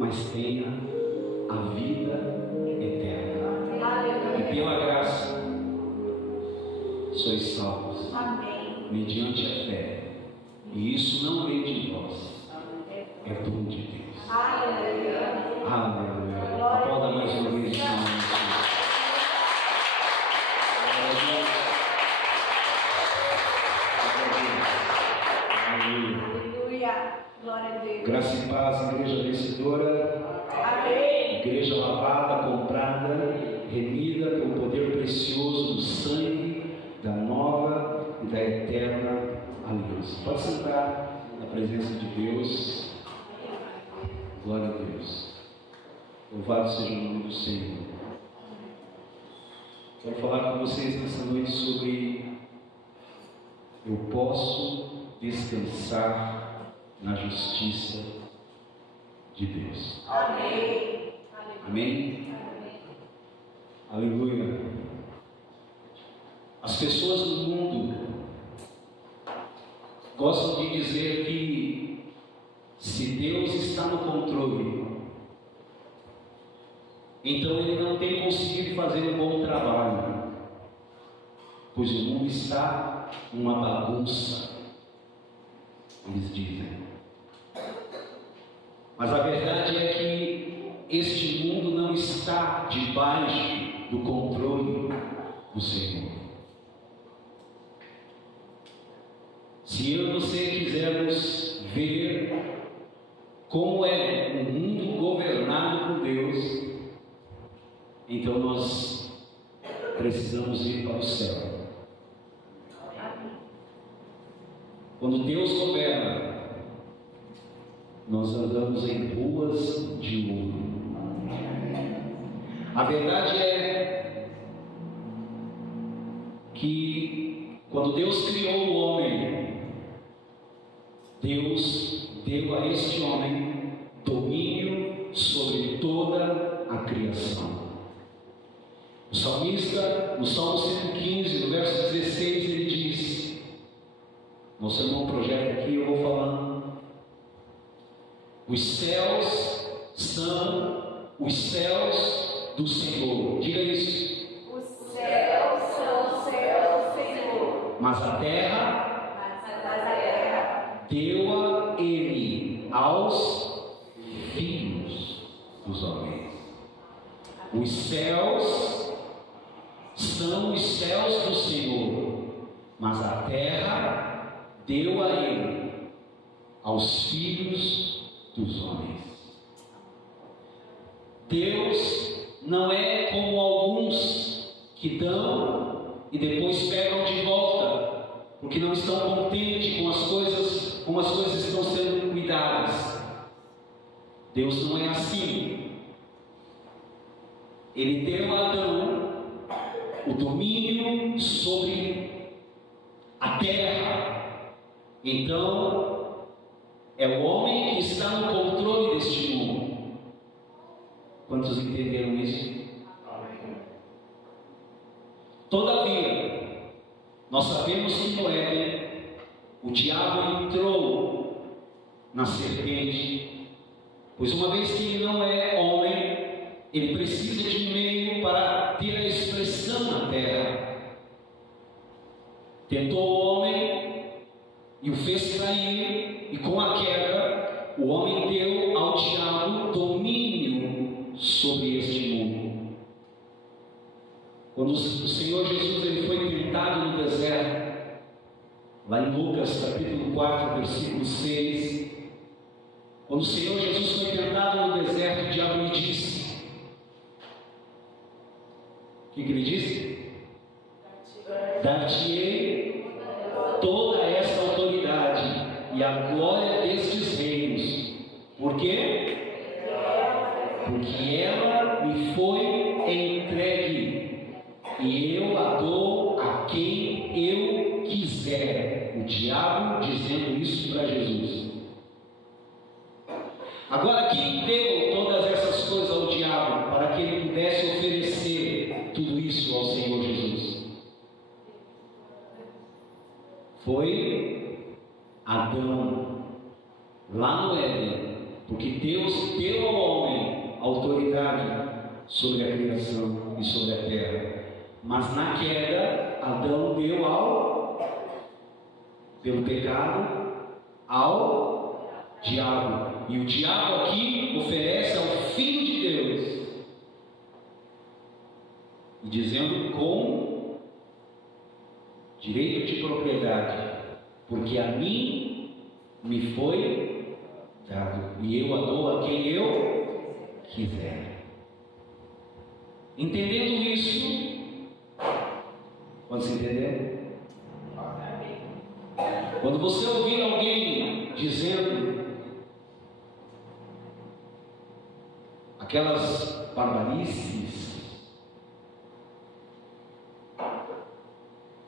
mas tenha a vida eterna. E pela graça sois salvos, mediante a fé. E isso não vem de vós, é dom de Deus. Aleluia. Aplauda mais uma vez, irmãos. Glória a Deus. Graça e paz, igreja vencedora. Amém. Igreja lavada, comprada, remida pelo poder precioso do sangue da nova e da eterna aliança. Pode sentar na presença de Deus. Glória a Deus. Louvado seja o nome do Senhor. Quero falar com vocês nessa noite sobre eu posso descansar na justiça de Deus. Amém. Amém? Aleluia. As pessoas no mundo gostam de dizer que se Deus está no controle, então Ele não tem conseguido fazer um bom trabalho, pois o mundo está uma bagunça, eles dizem. Mas a verdade é que este mundo não está debaixo do controle do Senhor. Se eu e você quisermos ver como é um mundo governado por Deus, então nós precisamos ir para o céu. Quando Deus governa, nós andamos em ruas de ouro. A verdade é que quando Deus criou o homem, Deus deu a este homem domínio sobre toda a criação. O salmista, no Salmo 115, no verso 16, ele diz, nosso irmão projeta aqui, eu vou falando, os céus são os céus do Senhor. Diga isso. Os céus são os céus do Senhor. Mas a terra deu-a Ele aos filhos dos homens. Os céus são os céus do Senhor, mas a terra deu a Ele aos filhos dos homens. Deus não é como alguns que dão e depois pegam de volta, porque não estão contentes com as coisas, como as coisas estão sendo cuidadas. Deus não é assim. Ele deu a Adão o domínio sobre a terra. Então é o homem que está no controle deste mundo. Quantos entenderam isso? Todavia, nós sabemos que no Éden, o diabo entrou na serpente, pois uma vez que ele não é homem, ele precisa de um meio para ter a expressão na terra. Tentou o homem e o fez cair, e com a queda, o homem deu ao diabo domínio sobre este mundo. Quando o Senhor Jesus ele foi tentado no deserto, lá em Lucas capítulo 4, versículo 6, quando o Senhor Jesus foi tentado no deserto, o diabo lhe disse, o que ele disse? Dar-te-ei toda esta autoridade e a glória destes reinos. Por quê? Porque ela me foi entregue e eu a dou a quem eu quiser. O diabo dizendo isso para Jesus. Agora, quem deu todas essas coisas ao diabo para que ele pudesse oferecer tudo isso ao Senhor Jesus? Foi Adão, lá no Éden, porque Deus deu ao sobre a criação e sobre a terra. Mas na queda, Adão deu pelo pecado, ao diabo. E o diabo aqui oferece ao Filho de Deus, e dizendo com direito de propriedade, porque a mim me foi dado, e eu a dou a quem eu quiser. Entendendo isso, pode se entender? Quando você ouvir alguém dizendo aquelas barbarices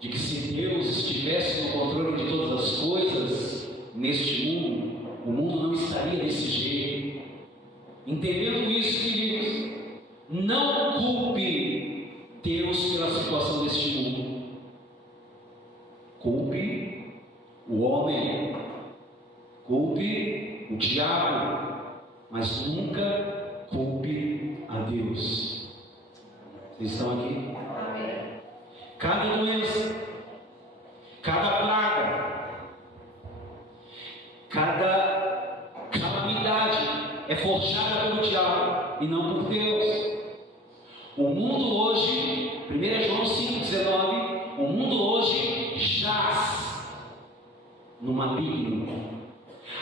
de que se Deus estivesse no controle de todas as coisas neste mundo, o mundo não estaria desse jeito. Entendendo isso, queridos, não culpe Deus pela situação deste mundo. Culpe o homem, culpe o diabo, mas nunca culpe a Deus. Vocês estão aqui? Amém. Cada doença, cada praga, cada calamidade é forjada pelo diabo e não por Deus. O mundo hoje, 1 João 5,19, o mundo hoje jaz no maligno.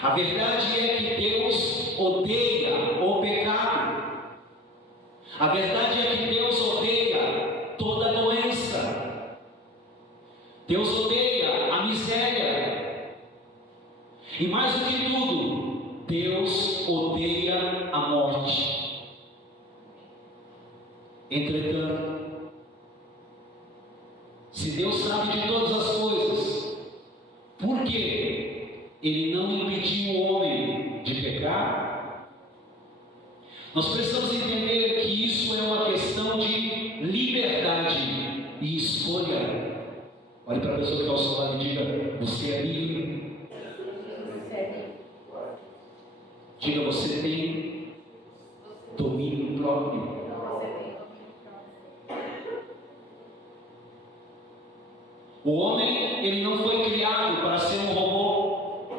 A verdade é que Deus odeia o pecado. A verdade é que Deus odeia toda doença. Deus odeia a miséria. E mais do que tudo, Deus odeia a morte. Entretanto, se Deus sabe de todas as coisas, por que Ele não impediu o homem de pecar? Nós precisamos entender que isso é uma questão de liberdade e escolha. Olhe para a pessoa que está ao seu lado e diga: você é livre. Diga: você tem domínio próprio. O homem, ele não foi criado para ser um robô.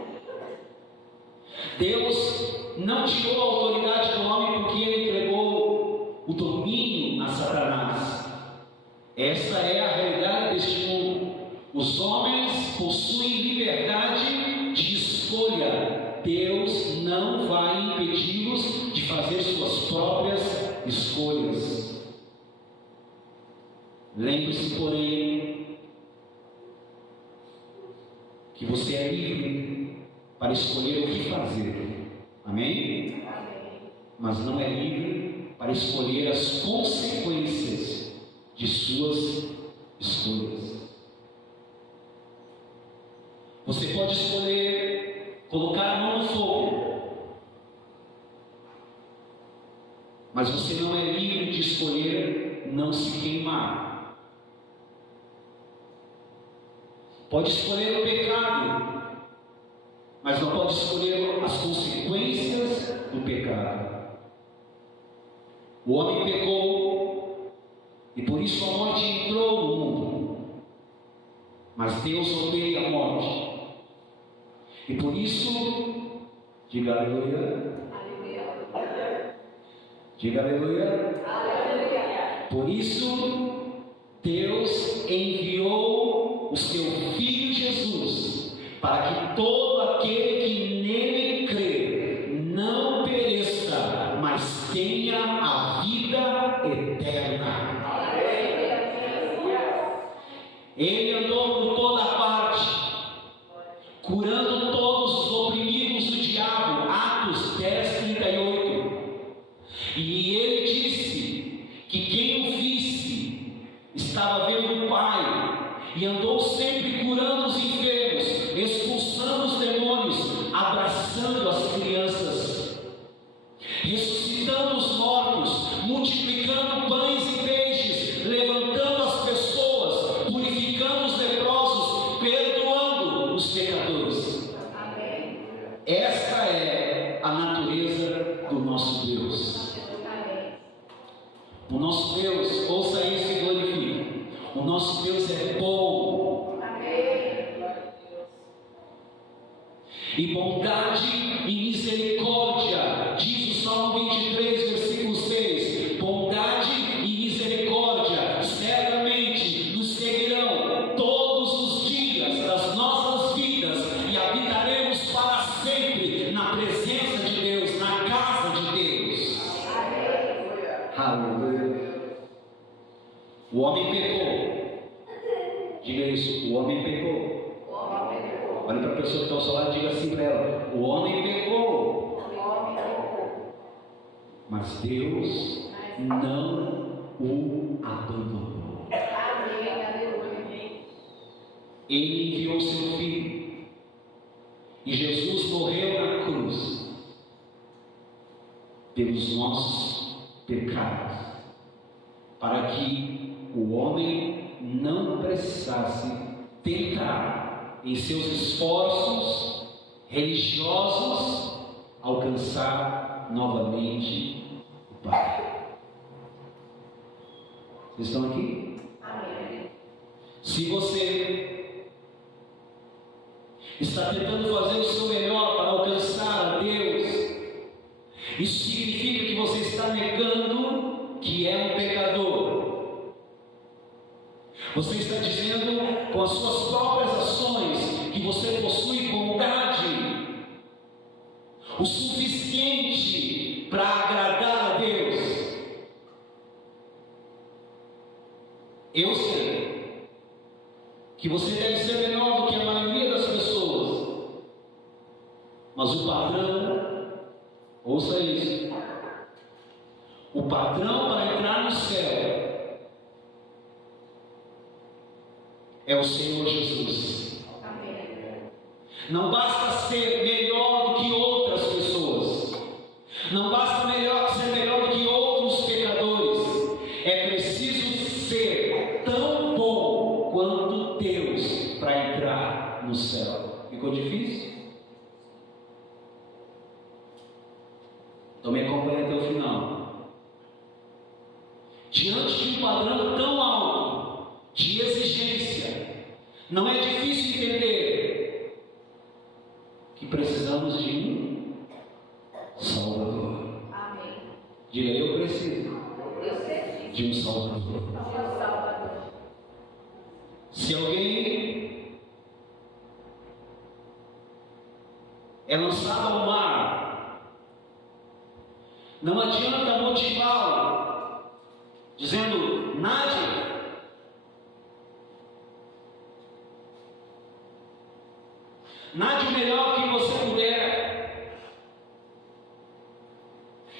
Deus não tirou a autoridade do homem porque ele entregou o domínio a Satanás. Essa é a realidade deste mundo. Os homens possuem liberdade de escolha. Deus não vai impedi-los de fazer suas próprias escolhas. Lembre-se, porém, que você é livre para escolher o que fazer. Amém? Mas não é livre para escolher as consequências de suas escolhas. Você pode escolher colocar a mão no fogo, mas você não é livre de escolher não se queimar. Pode escolher o pecado, mas não pode escolher as consequências do pecado. O homem pecou e por isso a morte entrou no mundo. Mas Deus odeia a morte. E por isso, diga aleluia. Aleluia. Diga aleluia. Aleluia. Por isso, Deus enviou o seu Filho Jesus, para que todo aquele que nele crê não pereça, mas tenha a vida eterna. Ele andou por toda parte, curando todos os oprimidos do diabo. Atos 10:38. E ele disse que quem o visse estava vendo o Pai, e andou sempre curando os enfermos, expulsando os demônios, abraçando as crianças, ressuscitando os mortos, multiplicando pães e peixes, levantando as pessoas, purificando os leprosos, perdoando os pecadores. Amém. Esta é a natureza do nosso Deus. Amém. O nosso Deus, ouça isso e glorifique. O nosso Deus é bom. E bondade e misericórdia, diz o Salmo 23, versículo 6. Bondade e misericórdia certamente nos seguirão todos os dias das nossas vidas e habitaremos para sempre na presença de Deus, na casa de Deus. Aleluia. O homem pecou. Diga isso, o homem pecou. Olhe para a pessoa que está ao seu lado e diga assim para ela: o homem pecou. Mas Deus não o abandonou. Ele enviou seu filho. E Jesus morreu na cruz pelos nossos pecados, para que o homem não precisasse tentar em seus esforços religiosos alcançar novamente o Pai. Vocês estão aqui? Amém. Se você está tentando fazer o seu melhor para alcançar a Deus, isso significa que você está negando que é um pecador. Você está dizendo com as suas próprias ações que você possui bondade o suficiente para agradar a Deus. Eu sei que você deve ser menor do que a maioria das pessoas, mas o padrão, ouça isso, o padrão para entrar no céu é o Senhor Jesus. Amém. Não basta ser melhor do que outras pessoas, não basta ser melhor do que outros pecadores, é preciso ser tão bom quanto Deus para entrar no céu. Ficou difícil? Então me acompanhe até o final. Diante de um padrão tão alto de exigência, não é difícil entender que precisamos de um Salvador. Amém. Diga: eu preciso de um Salvador. Se alguém é lançado ao mar, não adianta motivá-lo dizendo: nade. Nade o melhor que você puder.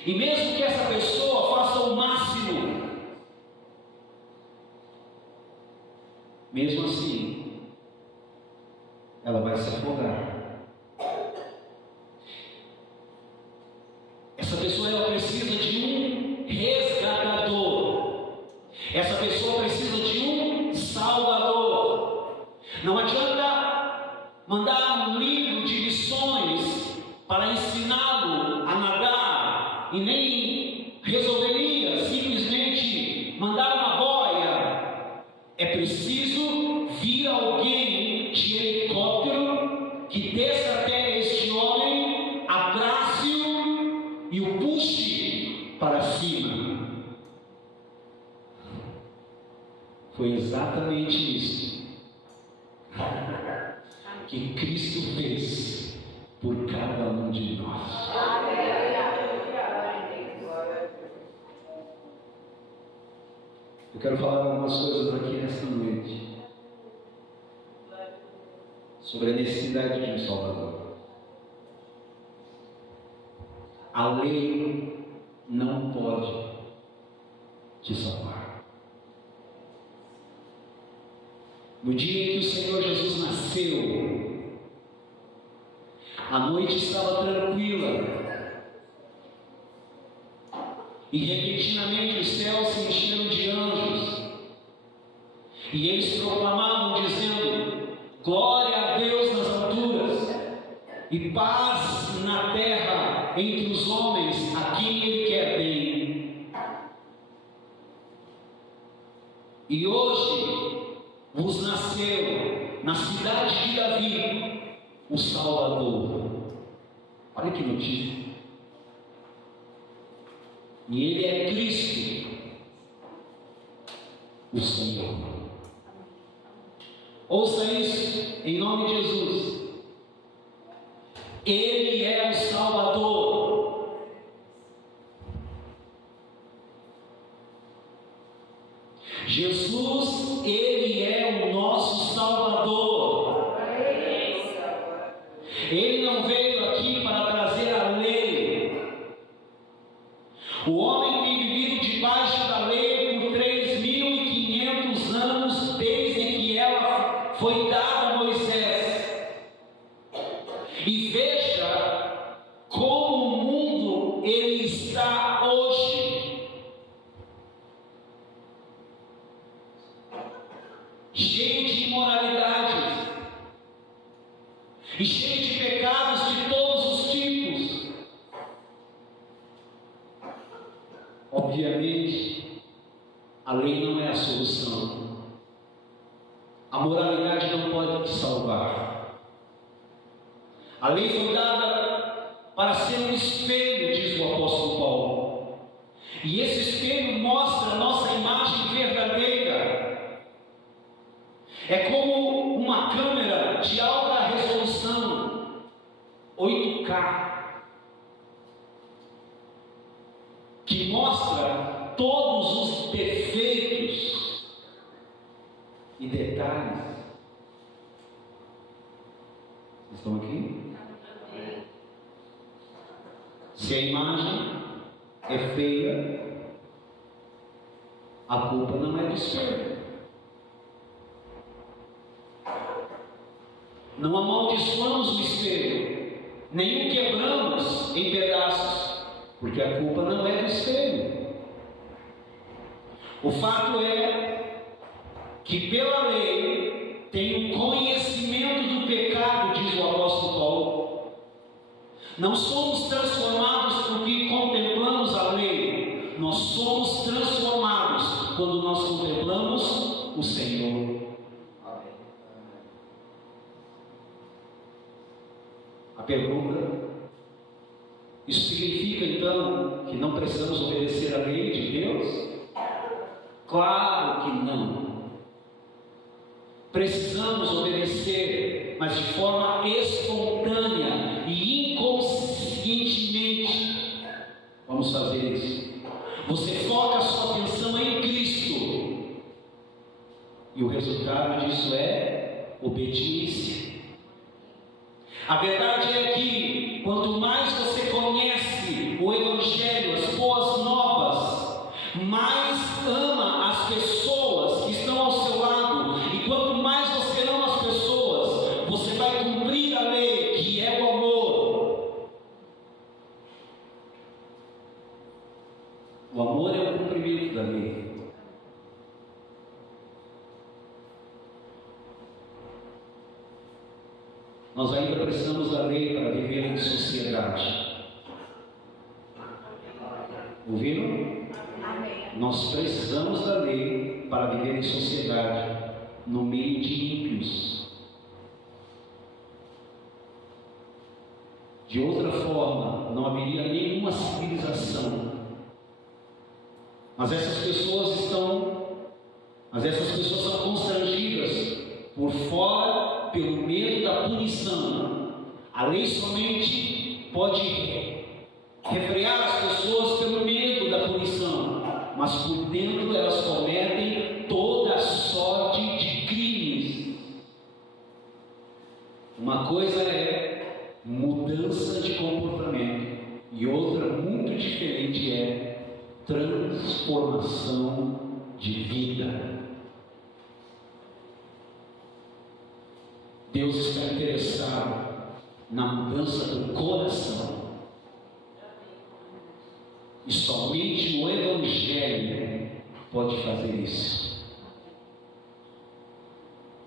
E mesmo que essa pessoa faça o máximo, mesmo assim, ela vai se afogar. Essa pessoa ela precisa de um resgatador. Essa pessoa precisa de um Salvador. Não adianta mandar um livro de lições para ensiná-lo a nadar, e nem resolveria simplesmente mandar uma boia. É preciso vir alguém de helicóptero que desça até este homem, abrace-o e o puxe para cima. Foi exatamente isso que Cristo fez por cada um de nós. Eu quero falar algumas coisas aqui nessa noite sobre a necessidade de um Salvador. A lei não pode te salvar. No dia em que o Senhor Jesus nasceu, a noite estava tranquila e repentinamente os céus se encheram de anjos e eles proclamavam dizendo: glória a Deus nas alturas e paz na terra entre os homens a quem Ele quer bem. E hoje vos nasceu na cidade de Davi o Salvador. Olha que notícia. E Ele é Cristo, o Senhor. Ouça isso em nome de Jesus. Ele é o Salvador. Jesus, Ele é o nosso Salvador. Ele não veio aqui para trazer a lei. O homem tem vivido debaixo da lei por 3.500 anos, desde que ela foi dada a Moisés. E veja como o mundo ele está hoje. Cheio de imoralidades e cheio de pecados de todos os tipos. Obviamente, a lei não é a solução. A moralidade não pode te salvar. A lei foi dada para ser um espelho, diz o apóstolo Paulo. E esse espelho mostra a nossa imagem verdadeira. É como uma câmera de alta resolução, 8K, que mostra todos os defeitos e detalhes. Vocês estão aqui? Se a imagem é feia, a culpa não é do espelho. Não amaldiçoamos o espelho, nem o quebramos em pedaços, porque a culpa não é do espelho. O fato é que pela lei tem o conhecimento do pecado, diz o apóstolo Paulo. Não somos transformados porque contemplamos a lei, nós somos transformados quando nós contemplamos o Senhor. A pergunta: isso significa então que não precisamos obedecer a lei de Deus? Claro que não. Precisamos obedecer, mas de forma espontânea e inconscientemente. Vamos fazer isso. Você foca a sua atenção em Cristo, e o resultado disso é obediência. A verdade é que quanto mais você conhece o Evangelho, as boas novas, mais ama as pessoas que estão ao seu lado. E quanto mais você ama as pessoas, você vai cumprir a lei, que é o amor. O amor é o cumprimento da lei. Nós ainda precisamos da lei para viver em sociedade. Ouviram? Amém. Nós precisamos da lei para viver em sociedade, no meio de ímpios. De outra forma, não haveria nenhuma civilização. Mas essas pessoas são constrangidas por fora pelo medo da punição. A lei somente pode refrear as pessoas pelo medo da punição, mas por dentro elas cometem toda sorte de crimes. Uma coisa é mudança de comportamento e outra muito diferente é transformação de vida. Deus está interessado na mudança do coração. E somente o Evangelho pode fazer isso.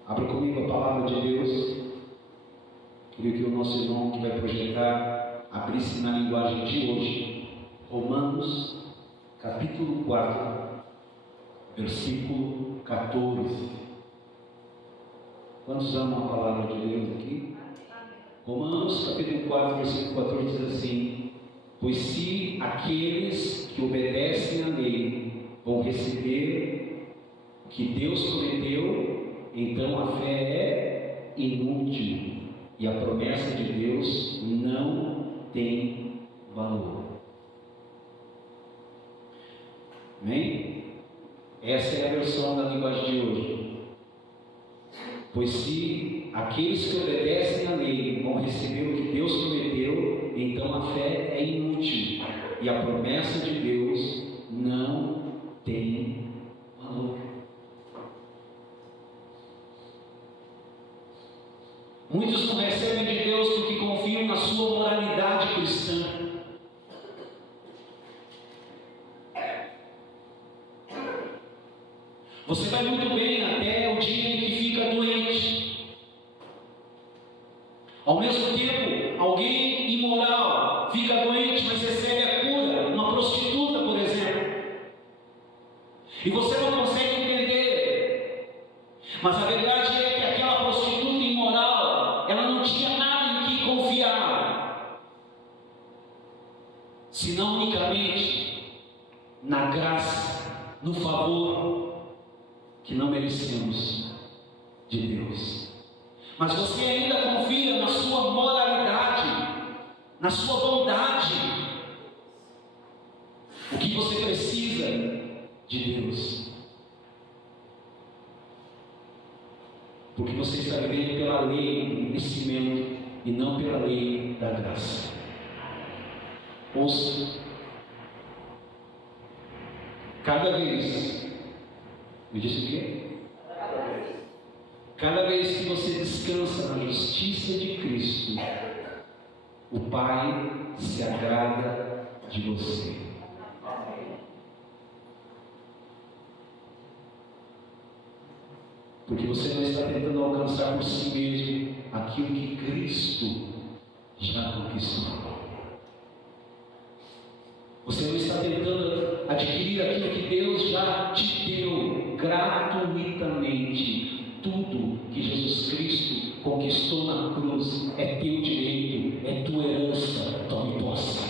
Abra comigo a palavra de Deus. Queria que o nosso irmão que vai projetar abrisse na linguagem de hoje. Romanos, capítulo 4, versículo 14. Quantos amam a palavra de Deus aqui? Romanos capítulo 4, versículo 14 diz assim: pois se aqueles que obedecem à lei vão receber o que Deus prometeu, então a fé é inútil e a promessa de Deus não tem valor. Amém? Essa é a versão da linguagem de hoje. Pois se aqueles que obedecem à lei vão receber o que Deus prometeu, então a fé é inútil e a promessa de Deus não tem valor. Muitos não recebem de Deus porque confiam na sua moralidade cristã. Você vai muito bem até o dia em que fica doente. Ao mesmo tempo, alguém imoral fica doente, mas recebe a cura, uma prostituta, por exemplo. E você não consegue entender. Mas a verdade é que aquela prostituta imoral, ela não tinha nada em que confiar, senão unicamente na graça, no favor que não merecemos de Deus. Mas você ainda confia na sua moralidade, na sua bondade. O que você precisa de Deus? Porque você está vivendo pela lei do merecimento e não pela lei da graça. Ouça, cada vez, me disse o quê? Cada vez que você descansa na justiça de Cristo, o Pai se agrada de você. Porque você não está tentando alcançar por si mesmo aquilo que Cristo já conquistou. Você não está tentando adquirir aquilo que Deus já te deu gratuitamente. Tudo que Jesus Cristo conquistou na cruz é teu direito, é tua herança, tome posse.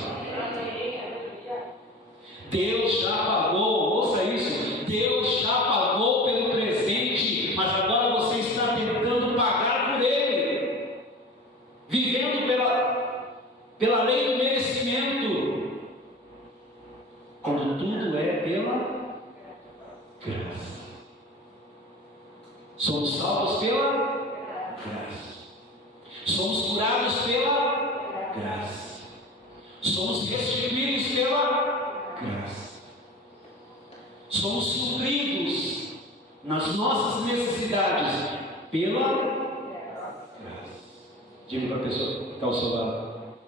Deus já pagou, ouça isso, Deus já pagou pelo presente, mas agora você está tentando pagar por ele, vivendo pela lei do merecimento, quando tudo é pela graça. Somos salvos pela graça. Somos curados pela graça. Somos restituídos pela graça. Somos supridos nas nossas necessidades pela graça. Diga para a pessoa que está ao seu lado: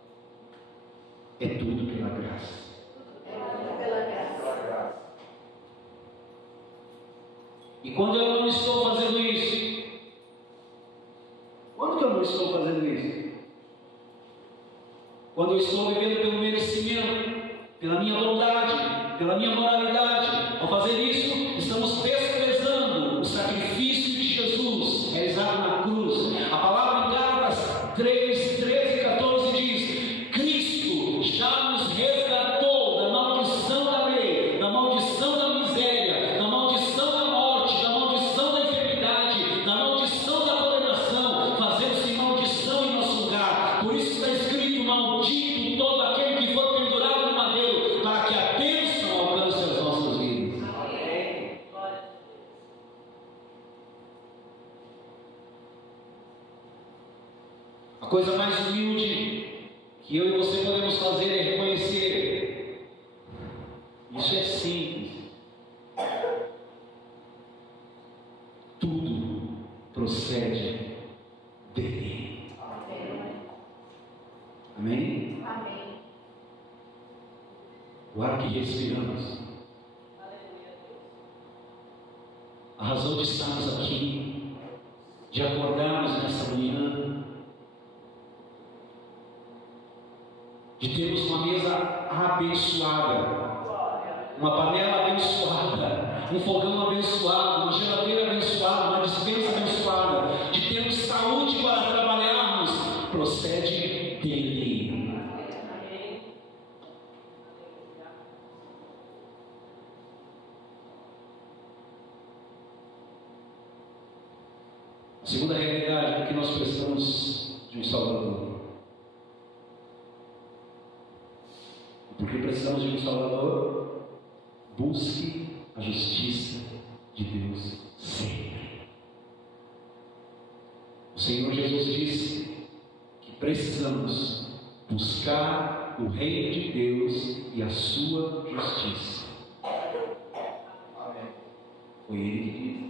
é tudo pela graça. E quando eu não estou fazendo isso? Quando que eu não estou fazendo isso? Quando eu estou vivendo pelo merecimento, pela minha bondade, pela minha moralidade. Ao fazer isso, estamos desprezando o sacrifício de Jesus realizado na cruz. A palavra em Gálatas 3, 13 e 14 diz: Cristo já nos resgatou da maldição da lei, da maldição da miséria, da maldição da morte, da maldição da enfermidade, da maldição da condenação, fazendo-se maldição em nosso lugar. Por isso está escrito: maldito todo aquele que for pendurado no madeiro, para que a bênção alcance as nossas vidas. A coisa mais humilde que eu e você podemos fazer é reconhecer. Isso é simples. Tudo procede dele. Amém? Amém. O ar que respiramos, a razão de estarmos aqui, de acordarmos nessa manhã, de termos uma mesa abençoada, uma panela abençoada, um fogão abençoado, uma geladeira abençoada, uma despensa abençoada, de termos saúde para trabalharmos, procede dele. A segunda realidade é que nós precisamos de um Salvador. Porque precisamos de um Salvador, busque a justiça de Deus sempre. O Senhor Jesus disse que precisamos buscar o reino de Deus e a sua justiça. Foi Ele que disse.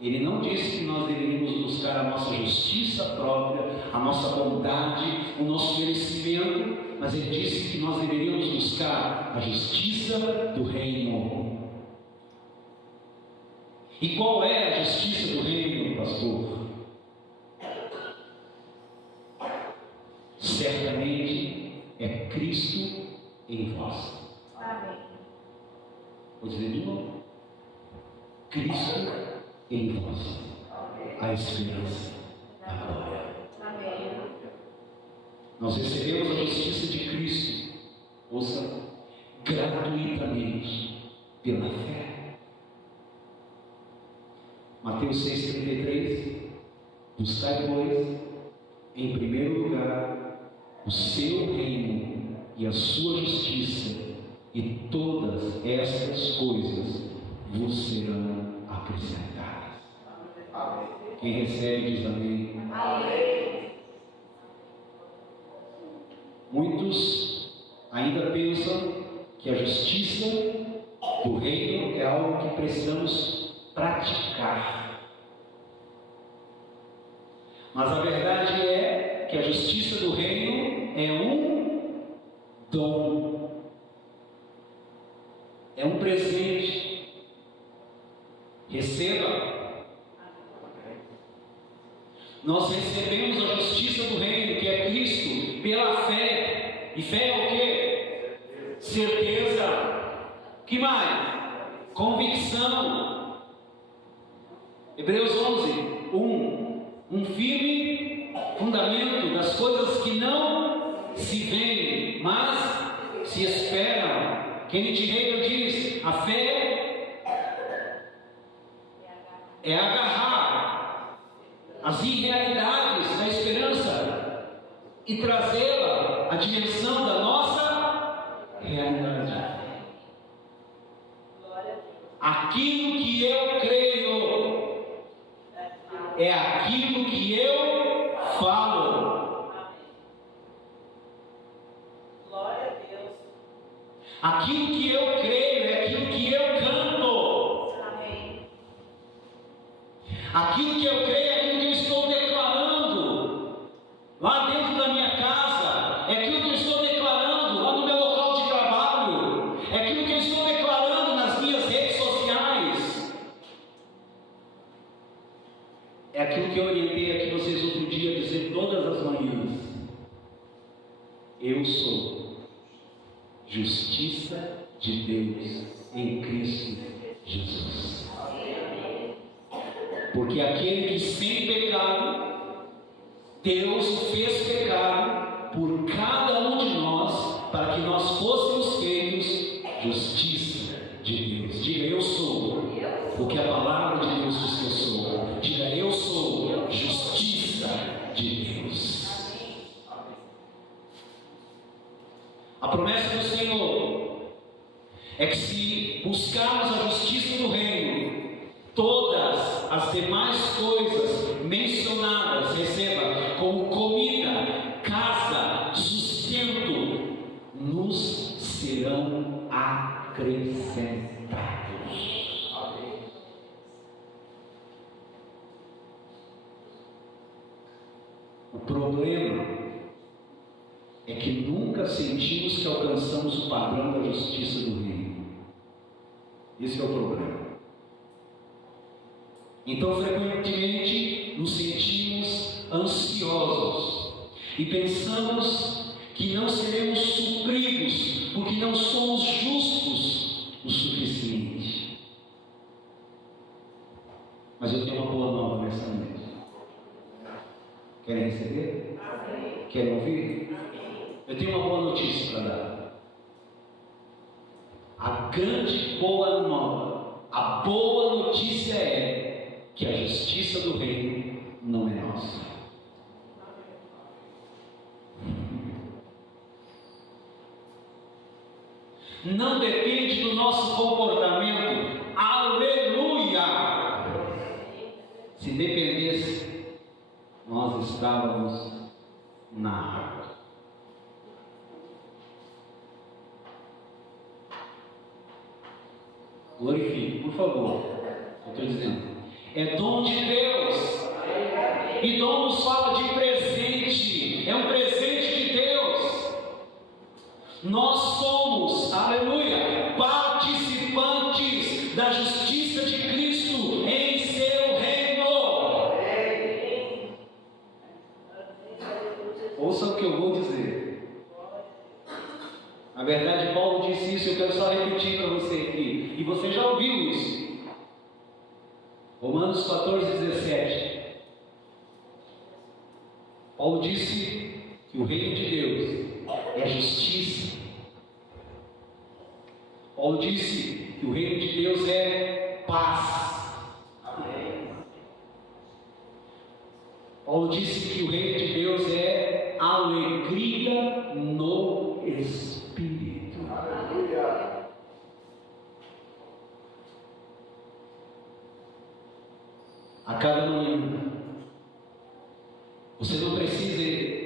Ele não disse que nós deveríamos buscar a nossa justiça própria, a nossa bondade, o nosso merecimento, mas Ele disse que nós deveríamos buscar a justiça do reino. E qual é a justiça do reino, pastor? Certamente é Cristo em vós. Amém. Vou dizer de novo. Cristo em vós, a esperança da glória. Amém. Nós recebemos a justiça de Cristo, ouça, gratuitamente, pela fé. Mateus 6,33: buscai, pois, em primeiro lugar, o seu reino e a sua justiça, e todas estas coisas vos serão acrescentadas. Quem recebe diz amém. Amém. Muitos ainda pensam que a justiça do reino é algo que precisamos praticar. Mas a verdade é que a justiça do reino é um dom, é um presente. Receba. Nós recebemos a justiça do reino, que é Cristo, pela fé. E fé é o quê? Certeza. Que mais? Convicção. Hebreus 11:1. Um firme fundamento das coisas que não se veem, mas se esperam. Kenneth Hagin diz: a fé é agarrar as irrealidades da esperança e trazê-la à dimensão da nossa realidade. Aquilo que eu creio é aquilo que eu falo. Glória a Deus. Aquilo que eu creio é aquilo que eu canto. Amém. Aquilo que eu creio é aquilo que eu estou declarando lá dentro da minha casa, é aquilo que eu estou declarando lá no meu local de trabalho, é aquilo que eu estou declarando nas minhas redes sociais, é aquilo que eu orientei aqui vocês outro dia a dizer todas as manhãs: eu sou justiça de Deus em Cristo Jesus. Porque aquele que sem pecado, Deus o fez pecado por cada um de nós, para que nós fôssemos feitos justiça de Deus. Diga: eu sou, porque a palavra de Deus diz que eu sou. Diga: eu sou justiça de Deus. A promessa do Senhor é que se buscarmos a justiça do reino, todas as demais coisas mencionadas, receba, como comida, casa, sustento, nos serão acrescentados. O problema é que nunca sentimos que alcançamos o padrão da justiça do reino. Esse é o problema. Então, frequentemente nos sentimos ansiosos e pensamos que não seremos supridos porque não somos justos o suficiente. Mas eu tenho uma boa nova nessa noite. Querem receber? Amém. Querem ouvir? Amém. Eu tenho uma boa notícia para dar. A grande boa nova, a boa notícia é que a justiça do reino não é nossa. Não depende do nosso comportamento. Aleluia! Se dependesse, nós estávamos na água. Glorifique, por favor. Eu estou dizendo. É dom de Deus. E dom nos fala de presente. É um presente de Deus. Nós somos, aleluia, participantes da justiça de Cristo em seu reino. Ouça o que eu vou dizer. Na verdade, Paulo disse isso, eu quero só repetir para você aqui. E você já ouviu isso. Romanos 14:17. Paulo disse que o reino de Deus é justiça. Paulo disse que o reino de Deus é paz. Amém. Paulo disse que o reino de Deus é alegria no Espírito. Aleluia. A cada manhã, você não precisa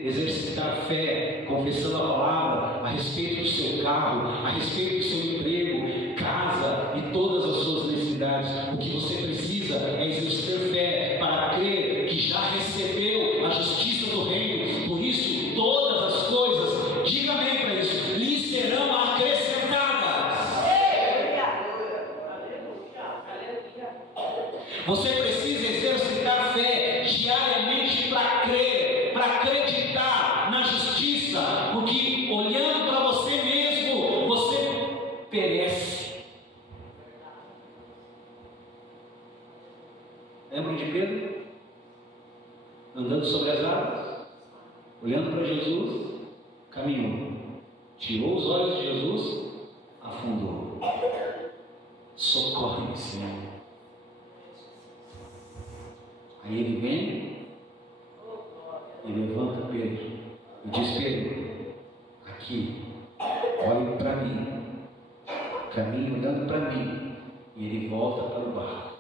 exercitar fé, confessando a palavra a respeito do seu carro, a respeito do seu emprego, casa e todas as suas necessidades. O que você precisa é exercer fé para crer que já recebeu a justiça do reino. Por isso, todas as coisas, diga amém para isso, lhe serão acrescentadas. Você precisa exercitar fé diariamente para crer, para acreditar na justiça, porque olhando para você mesmo, você perece. Lembram de Pedro? Andando sobre as águas, olhando para Jesus, caminhou, tirou os olhos de Jesus, afundou. Socorre-me, Senhor. Aí ele vem e levanta Pedro e diz: Pedro, aqui, olhe para mim, caminhe olhando para mim. E ele volta para o barco,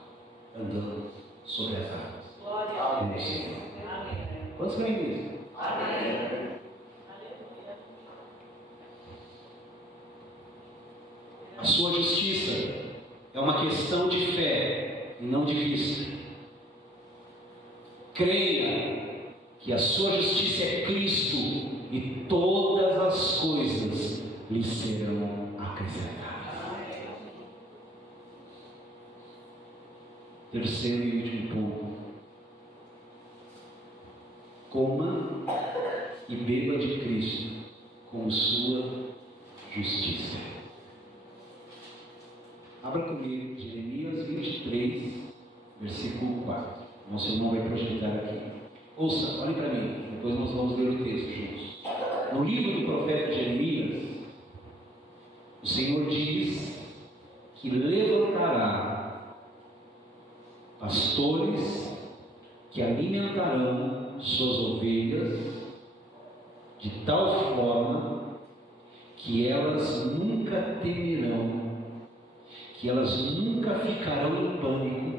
andando sobre as águas. Glória a Deus. Quantos creem nisso? Amém. A sua justiça é uma questão de fé e não de vista. Creia que a sua justiça é Cristo e todas as coisas lhe serão acrescentadas. Terceiro e último ponto: coma e beba de Cristo como sua justiça. Abra comigo Jeremias 23, versículo 4. Nosso irmão vai projetar aqui. Ouça, olhe para mim, depois nós vamos ler o texto juntos. No livro do profeta Jeremias, o Senhor diz que levantará pastores que alimentarão suas ovelhas de tal forma que elas nunca temerão, que elas nunca ficarão em pânico,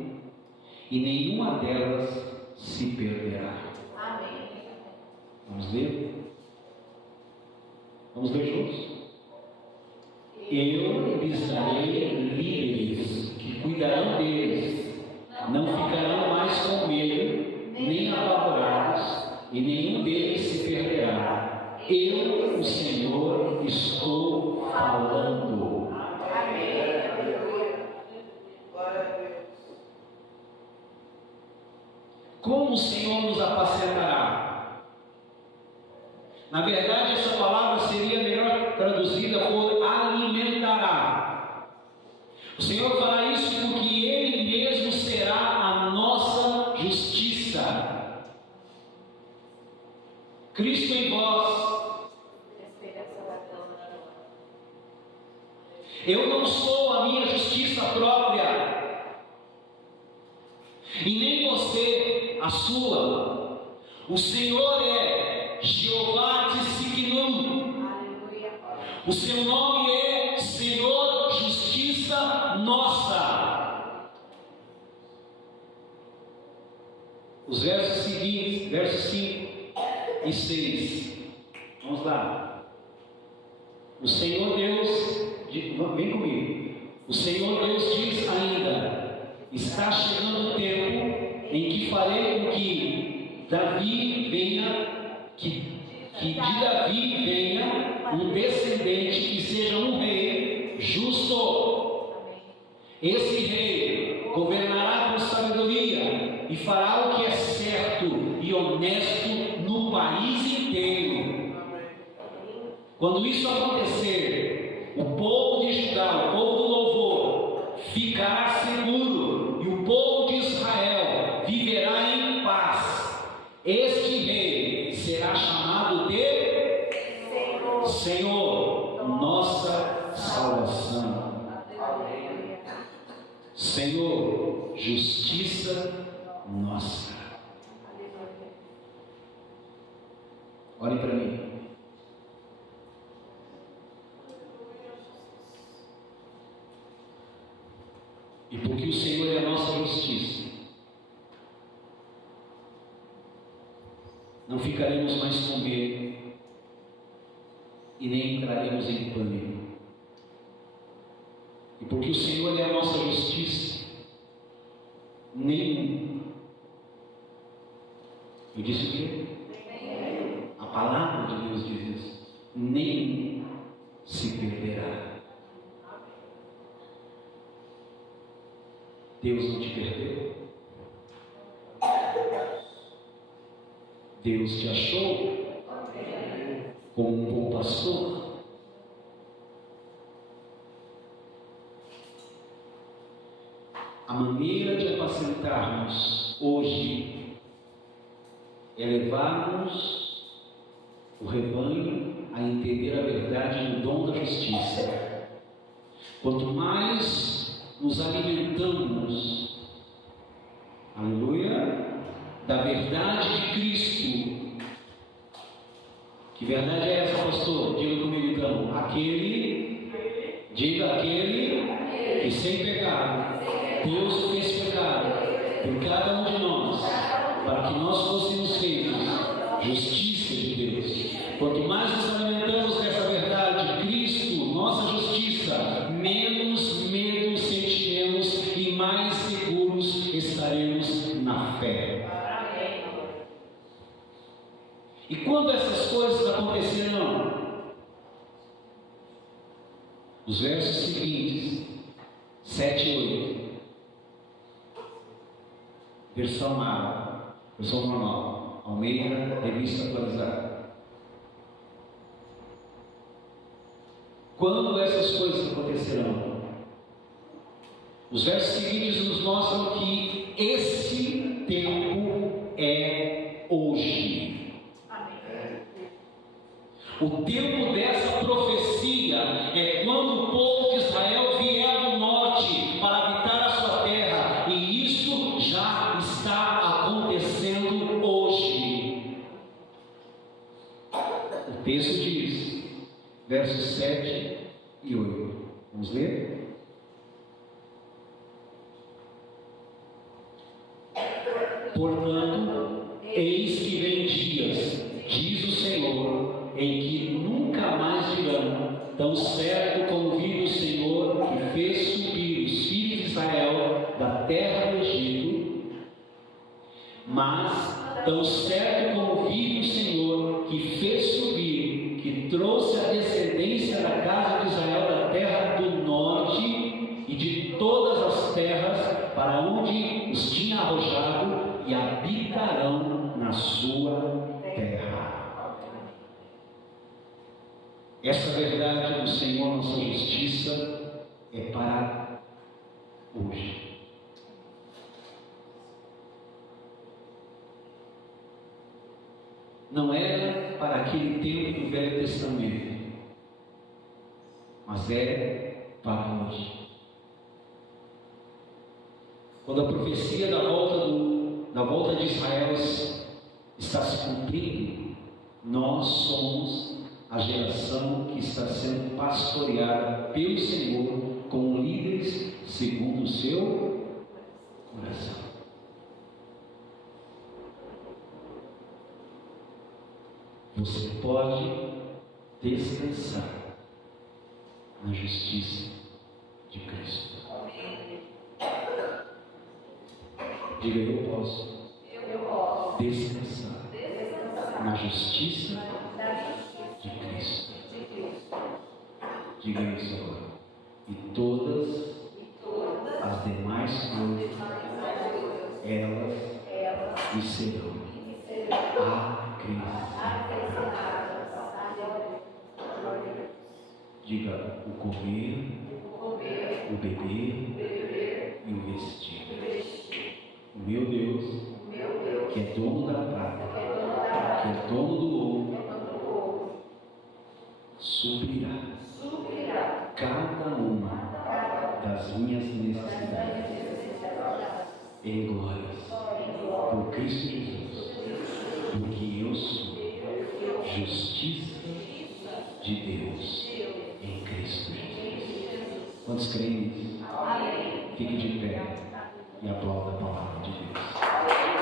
e nenhuma delas se perderá. Amém. Vamos ler? Vamos ler juntos? Eu lhes darei líderes que cuidarão deles, não ficarão mais com medo, nem apavorados, e nenhum deles se perderá. Eu, o Senhor, estou falando. Amém. Como o Senhor nos apacentará? Na verdade, essa palavra seria melhor traduzida por alimentará. O Senhor fará isso porque Ele mesmo será a nossa Eu não sou a minha justiça própria, e nem você a sua. O Senhor é Jeová Tsidkenu. O seu nome é Senhor, justiça nossa. Os versos seguintes, versos 5 e 6. Vamos lá. O Senhor Deus, vem comigo. O Senhor Deus diz ainda: está chegando o tempo em que farei com que Davi venha, que de Davi venha um descendente que seja um rei justo. Esse rei governará com sabedoria e fará o que é certo e honesto no país inteiro. Quando isso acontecer, o povo de Judá, o povo do louvor, ficará seguro, e o povo de Israel viverá em paz. Este rei será chamado de Senhor, nossa salvação. Senhor, justiça nossa. Olhem para mim. E porque o Senhor é a nossa justiça, não ficaremos mais com medo e nem entraremos em pânico. E porque o Senhor é a nossa justiça, nenhum, eu disse o quê? A palavra de Deus diz isso: nenhum se perderá. Deus não te perdeu. Deus te achou como um bom pastor. A maneira de apacentarmos hoje é levarmos o rebanho a entender a verdade no dom da justiça. Quanto mais nos alimentamos, aleluia, da verdade de Cristo. Que verdade é essa, pastor? Diga comigo então. Diga aquele que sem pecado Deus fez pecado por cada um de nós, para que nós fôssemos feitos justiça de Deus. Quanto mais nos alimentamos dessa verdade de Cristo, nossa justiça, menos medo sentiremos e mais seguros estaremos na fé. E quando essas coisas acontecerão? Os versos seguintes, 7 e 8. Versão normal, Almeida, revista atualizada. Quando essas coisas acontecerão? Os versos seguintes nos mostram que esse tempo é hoje. O tempo dessa profecia é quando o povo de Israel vier do norte para habitar a sua terra, e isso já está acontecendo hoje. O texto diz, versos 7 e 8. Vamos ler? Portanto, eis que vem dias, diz o Senhor, em que nunca mais dirão: tão certo como vive o Senhor que fez subir os filhos de Israel da terra do Egito, mas tão certo como vive o Senhor que fez subir, que trouxe a descendência da casa de Israel da terra do norte e de todas as terras para onde os tinha arrojado, e habitarão na sua terra. Essa verdade do Senhor, nossa justiça, é para hoje. Não era para aquele tempo do Velho Testamento, mas é para hoje. Quando a profecia da volta de Israel está se cumprindo, nós somos a geração que está sendo pastoreada pelo Senhor com líderes segundo o seu coração. Você pode descansar na justiça de Cristo. Diga: eu posso descansar na justiça de Cristo. Diga isso agora. E todas as demais coisas, elas me serão acrescentadas. Diga: o comer, o beber e o vestir. O meu Deus, que é dono da prata, que é dono do ouro, suprirá cada uma das minhas necessidades em glórias por Cristo Jesus, porque eu sou justiça de Deus em Cristo Jesus. Quantos creem nisso? Fique de pé e aplauda a palavra de Deus.